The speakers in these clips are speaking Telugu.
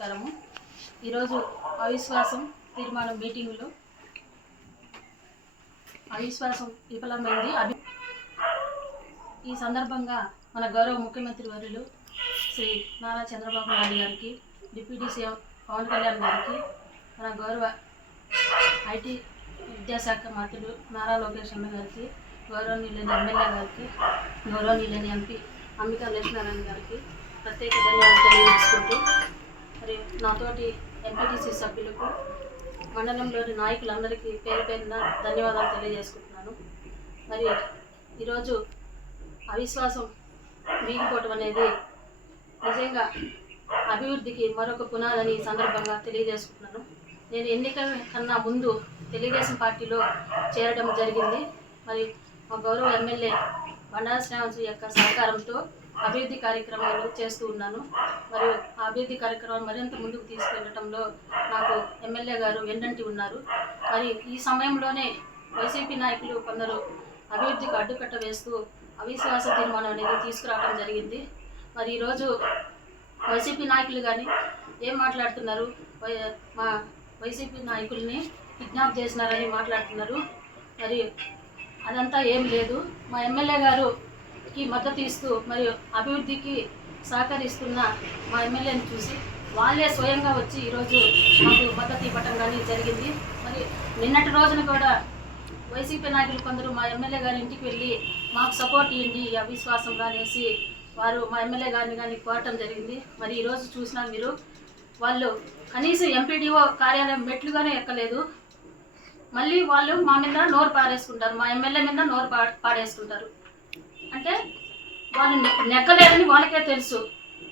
నమస్కారము. ఈరోజు అవిశ్వాసం తీర్మానం మీటింగ్లో అవిశ్వాసం విఫలమైంది. అభి ఈ సందర్భంగా మన గౌరవ ముఖ్యమంత్రి వర్యులు శ్రీ నారా చంద్రబాబు నాయుడు గారికి డిప్యూటీ సీఎం పవన్ కళ్యాణ్ గారికి మన గౌరవ ఐటీ విద్యాశాఖ మంత్రులు నారా లోకేష్ అన్న గారికి గౌరవనీయులైన ఎమ్మెల్యే గారికి గౌరవనీయులైన ఎంపీ అంబికా లక్ష్మీనారాయణ గారికి ప్రత్యేక ధన్యవాదాలు తెలియజేసుకుంటూ నాతోటి ఎంపీటీసీ సభ్యులకు మండలంలోని నాయకులందరికీ పేరు పేరున ధన్యవాదాలు తెలియజేసుకుంటున్నాను. మరి ఈరోజు అవిశ్వాసం వీగిపోవటం అనేది నిజంగా అభివృద్ధికి మరొక పునాదని ఈ సందర్భంగా తెలియజేసుకుంటున్నాను. నేను ఎన్నికల కన్నా ముందు తెలుగుదేశం పార్టీలో చేరడం జరిగింది. మరి మా గౌరవ ఎమ్మెల్యే బండారు శ్రీనివాసు యొక్క సహకారంతో అభివృద్ధి కార్యక్రమాలు చేస్తూ ఉన్నాను. మరియు ఆ అభివృద్ధి కార్యక్రమాలు మరింత ముందుకు తీసుకెళ్ళడంలో నాకు ఎమ్మెల్యే గారు వెన్నంటి ఉన్నారు. మరి ఈ సమయంలోనే వైసీపీ నాయకులు కొందరు అభివృద్ధికి అడ్డుకట్ట వేస్తూ అవిశ్వాస తీర్మానం అనేది తీసుకురావడం జరిగింది. మరి ఈరోజు వైసీపీ నాయకులు కానీ ఏం మాట్లాడుతున్నారు? వై- మా వైసీపీ నాయకుల్ని కిడ్నాప్ చేసినారని మాట్లాడుతున్నారు. మరి అదంతా ఏం లేదు. మా ఎమ్మెల్యే గారు కి మద్దతు ఇస్తూ మరియు అభివృద్ధికి సహకరిస్తున్న మా ఎమ్మెల్యేని చూసి వాళ్ళే స్వయంగా వచ్చి ఈరోజు మాకు మద్దతు ఇవ్వటం కానీ జరిగింది. మరి నిన్నటి రోజున కూడా వైసీపీ నాయకులు కొందరు మా ఎమ్మెల్యే గారి ఇంటికి వెళ్ళి మాకు సపోర్ట్ ఇవ్వండి అవిశ్వాసం కానేసి వారు మా ఎమ్మెల్యే గారిని కానీ కోరటం జరిగింది. మరి ఈరోజు చూసినా మీరు వాళ్ళు కనీసం ఎంపీడీఓ కార్యాలయం మెట్లుగానే ఎక్కలేదు. మళ్ళీ వాళ్ళు మా మీద నోరు పారేసుకుంటారు. మా ఎమ్మెల్యే మీద నోరు పా పాడేసుకుంటారు అంటే వాళ్ళు నె- నెగ్గలేరని వాళ్ళకే తెలుసు.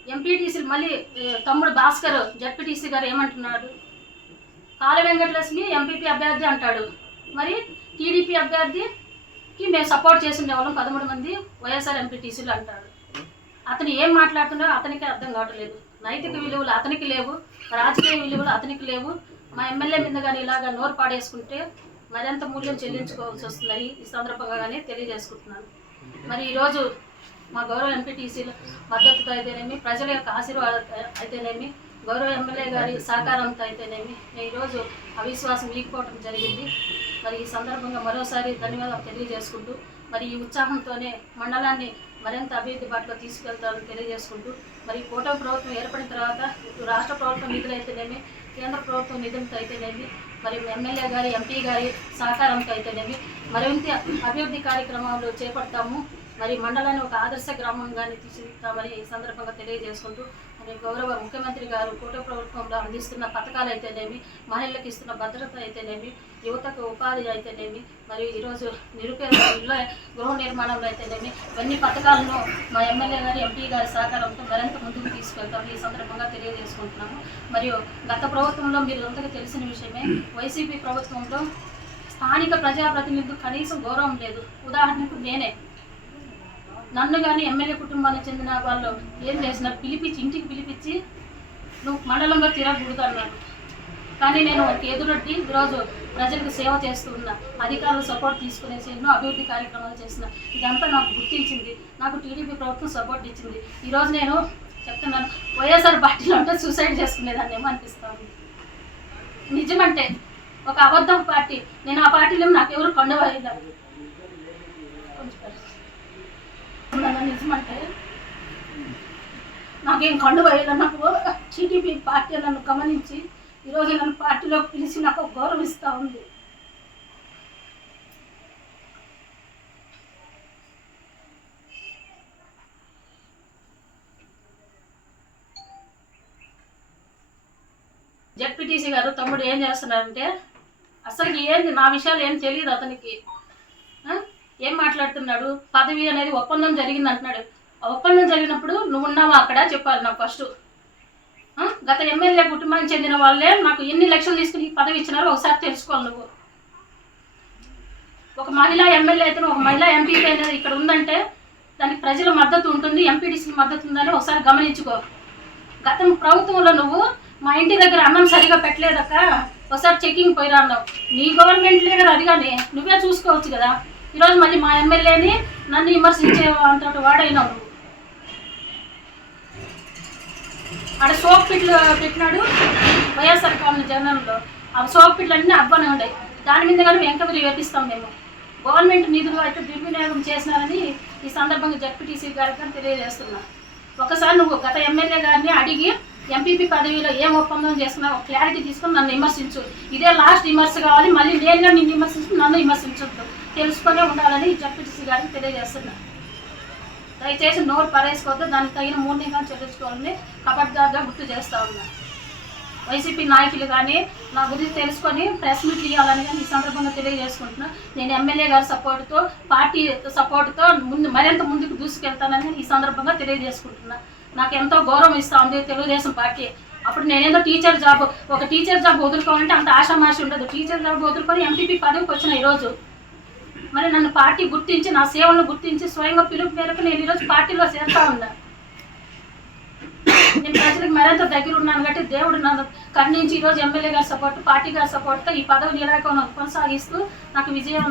ఎంపీటీసీలు మళ్ళీ తమ్ముడు భాస్కర్ జడ్పీటీసీ గారు ఏమంటున్నాడు? కాళ వెంకటలక్ష్మి ఎంపీపీ అభ్యర్థి అంటాడు. మరి టీడీపీ అభ్యర్థికి మేము సపోర్ట్ చేసిండే వాళ్ళం పదమూడు మంది వైఎస్ఆర్ ఎంపీటీసీలు అంటాడు. అతను ఏం మాట్లాడుతున్నాడో అతనికే అర్థం కావట్లేదు. నైతిక విలువలు అతనికి లేవు రాజకీయ విలువలు అతనికి లేవు. మా ఎమ్మెల్యే మీద కానీ ఇలాగా నోరు పాడేసుకుంటే మరింత మూల్యం చెల్లించుకోవాల్సి వస్తుందని ఈ సందర్భంగా కానీ తెలియజేసుకుంటున్నాను. మరి ఈరోజు మా గౌరవ ఎంపీటీసీల మద్దతుతో అయితేనేమి ప్రజల యొక్క ఆశీర్వాదం అయితేనేమి గౌరవ ఎమ్మెల్యే గారి సహకారంతో అయితేనేమి ఈరోజు అవిశ్వాసం వీగిపోవడం జరిగింది. మరి ఈ సందర్భంగా మరోసారి ధన్యవాదాలు తెలియజేసుకుంటూ మరి ఈ ఉత్సాహంతోనే మండలాన్ని మరింత అభివృద్ధి బాటలో తీసుకెళ్తారని తెలియజేసుకుంటూ మరి కూటమి ప్రభుత్వం ఏర్పడిన తర్వాత ఇటు రాష్ట్ర ప్రభుత్వం నిధులు అయితేనేమి కేంద్ర ప్రభుత్వం నిధులతో అయితేనేమి మరి ఎమ్మెల్యే గారి ఎంపీ గారి సహకారంతో అయితేనేమి మరింత అభివృద్ధి కార్యక్రమాలు చేపడతాము. మరి మండలాన్ని ఒక ఆదర్శ గ్రామంగానే తీర్చిదిద్దామని ఈ సందర్భంగా తెలియజేసుకుంటూ గౌరవ ముఖ్యమంత్రి గారు కూట ప్రభుత్వంలో అందిస్తున్న పథకాలు అయితేనేమి మహిళలకు ఇస్తున్న భద్రత అయితేనేమి యువతకు ఉపాధి అయితేనేమి మరియు ఈరోజు నిరుపేద ఇళ్ళ గృహ నిర్మాణంలో అయితేనేమి ఇవన్నీ పథకాలను మా ఎమ్మెల్యే గారి ఎంపీ గారి సహకారంతో మరింత ముందుకు తీసుకెళ్తాం. ఈ సందర్భంగా తెలియజేసుకుంటున్నాము. మరియు గత ప్రభుత్వంలో మీరు అందరికీ తెలిసిన విషయమే వైసీపీ ప్రభుత్వంలో స్థానిక ప్రజాప్రతినిధులు కనీసం గౌరవం లేదు. ఉదాహరణకు నేనే. నన్ను కానీ ఎమ్మెల్యే కుటుంబానికి చెందిన వాళ్ళు ఏం చేసిన పిలిపించి ఇంటికి పిలిపించి నువ్వు మండలంగా తిరగకూడదు అన్నారు కానీ నేను వారికి ఎదురొట్టి ఈరోజు ప్రజలకు సేవ చేస్తూ ఉన్నా అధికారులు సపోర్ట్ తీసుకునేసి ఎన్నో అభివృద్ధి కార్యక్రమాలు చేసిన ఇదంతా నాకు గుర్తించింది. నాకు టీడీపీ ప్రభుత్వం సపోర్ట్ ఇచ్చింది. ఈరోజు నేను చెప్తున్నాను వైఎస్ఆర్ పార్టీలో ఉంటే సూసైడ్ చేసుకునేదాన్ని ఏమో అనిపిస్తాను నిజమంటే ఒక అబద్ధం పార్టీ. నేను ఆ పార్టీలో నాకు ఎవరు కొండవలేదు నన్ను నిజమంటే? నాకేం కండు పోయేలా నాకు టీడీపీ పార్టీ నన్ను గమనించి ఈరోజు నన్ను పార్టీలోకి పిలిచి నాకు గౌరవిస్తూ ఉంది. జడ్పీటీసీ గారు తమ్ముడు ఏం చేస్తున్నారంటే అసలు ఏంది? నా విషయాలు ఏం తెలియదు అతనికి. మాట్లాడుతున్నాడు. పదవి అనేది ఒప్పందం జరిగింది అంటున్నాడు. ఆ ఒప్పందం జరిగినప్పుడు నువ్వు ఉన్నావా అక్కడ? చెప్పాలి నాకు ఫస్ట్ గత ఎమ్మెల్యే కుటుంబానికి చెందిన వాళ్ళే నాకు ఎన్ని లక్షలు తీసుకుని పదవి ఇచ్చినారో ఒకసారి తెలుసుకోవాలి నువ్వు. ఒక మహిళా ఎమ్మెల్యే అయితే ఒక మహిళా ఎంపీ అనేది ఇక్కడ ఉందంటే దానికి ప్రజల మద్దతు ఉంటుంది ఎంపీడీసీ మద్దతు ఉందని ఒకసారి గమనించుకో. గత ప్రభుత్వంలో నువ్వు మా ఇంటి దగ్గర అన్నం సరిగా పెట్టలేదక్క. ఒకసారి చెకింగ్ పోయిరా అన్నావు. నీ గవర్నమెంట్లే కదా అది కానీ. నువ్వే చూసుకోవచ్చు కదా. ఈరోజు మళ్ళీ మా ఎమ్మెల్యేని నన్ను విమర్శించే అంతటి వాడైనావు. నువ్వు ఆడ సోప్ పిట్లు పెట్టినాడు వైఎస్ఆర్ కాలనీ జగనంలో ఆ సోప్ పిట్లన్నీ అబ్బానే ఉన్నాయి దాని మీద కానీ మేము ఎంక్వైరీ వేపిస్తాం మేము? గవర్నమెంట్ నిధులు అయితే దుర్వినియోగం చేసినారని ఈ సందర్భంగా జడ్పీటీసీ గారికి కానీ తెలియజేస్తున్నా. ఒకసారి నువ్వు గత ఎమ్మెల్యే గారిని అడిగి ఎంపీపీ పదవిలో ఏం ఒప్పందం చేసుకున్నావు? క్లారిటీ తీసుకొని నన్ను విమర్శించు. ఇదే లాస్ట్ విమర్శ కావాలి. మళ్ళీ నేను నిన్ను విమర్శించు నన్ను విమర్శించొద్దు. తెలుసుకొనే ఉండాలని జడ్పీటీసీ గారికి తెలియజేస్తున్నారు. దయచేసి నోరు పరేసుకోవద్దు దానికి తగిన మూడు చెల్లించుకోవాలని కబడ్దార్గా గుర్తు చేస్తా ఉన్నారు వైసీపీ నాయకులు కానీ నా గురించి తెలుసుకొని ప్రెస్ మీట్ ఇవ్వాలని కానీ ఈ సందర్భంగా తెలియజేసుకుంటున్నా. నేను ఎమ్మెల్యే గారి సపోర్ట్తో పార్టీ సపోర్ట్తో ముందు మరింత ముందుకు దూసుకెళ్తానని ఈ సందర్భంగా తెలియజేసుకుంటున్నా. నాకు ఎంతో గౌరవం ఇస్తా ఉంది తెలుగుదేశం పార్టీ. అప్పుడు నేనేదో టీచర్ జాబ్ ఒక టీచర్ జాబ్ వదులుకోవాలంటే అంత ఆశామాషి ఉండదు. టీచర్ జాబ్ వదులుకొని ఎంపీపీ పదవికి వచ్చిన ఈరోజు మరి నన్ను పార్టీ గుర్తించి నా సేవలను గుర్తించి స్వయంగా పిలుపు మేరకు నేను ఈరోజు పార్టీలో చేరుతా ఉన్నా. నేను ప్రజలకు మరింత దగ్గర ఉన్నాను కాబట్టి దేవుడు నన్ను కన్నించి ఈరోజు ఎమ్మెల్యే గారి సపోర్ట్ పార్టీ గారి సపోర్ట్తో ఈ పదవి నిరాకరణ కొనసాగిస్తూ నాకు విజయం